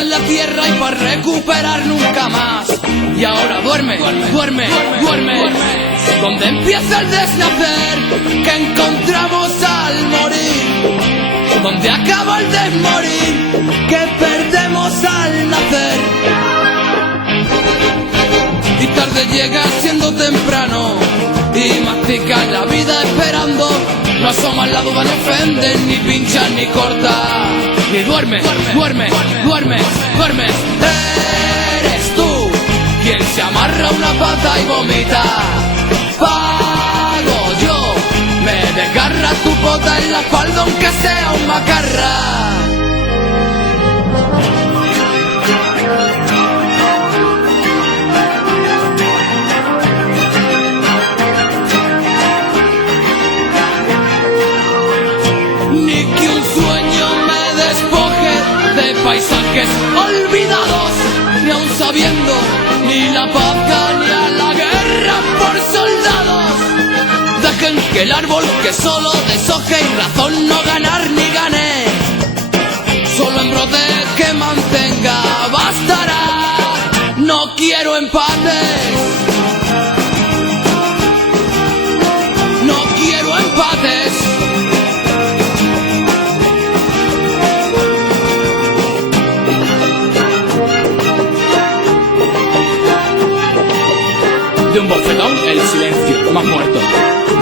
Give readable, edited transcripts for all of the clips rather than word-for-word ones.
en la tierra y para recuperar nunca más. Y ahora duerme, duerme, duerme, donde empieza el desnacer que encontramos al morir, donde acaba el desmorir que perdemos al nacer. Y tarde llega siendo temprano y mastican la vida esperando. No asoman la duda, no ofenden, ni pinchan ni cortan, ni duerme, duerme, duerme, duerme. Eres tú quien se amarra una pata y vomita. Pago yo, me desgarra tu pota en la espalda aunque sea un macarra. Ni que un sueño me despoje de paisajes olvidados, ni aun sabiendo ni la paz ni a la guerra por soldados. Dejen que el árbol que solo deshoje y razón no ganar ni gane, solo en brote que mantenga bastará. No quiero empates, no quiero empates. De un bofetón el silencio, más muerto.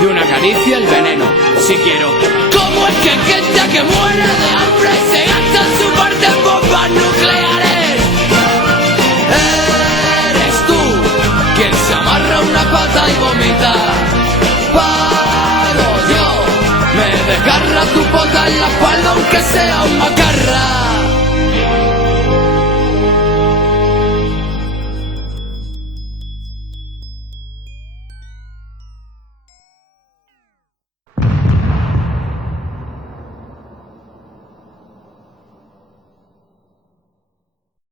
De una caricia el veneno, si quiero. ¿Cómo es que gente que muere de hambre se gasta su parte en bombas nucleares? Eres tú quien se amarra una pata y vomita. Paro yo, me desgarra tu pota en la espalda aunque sea un macaco.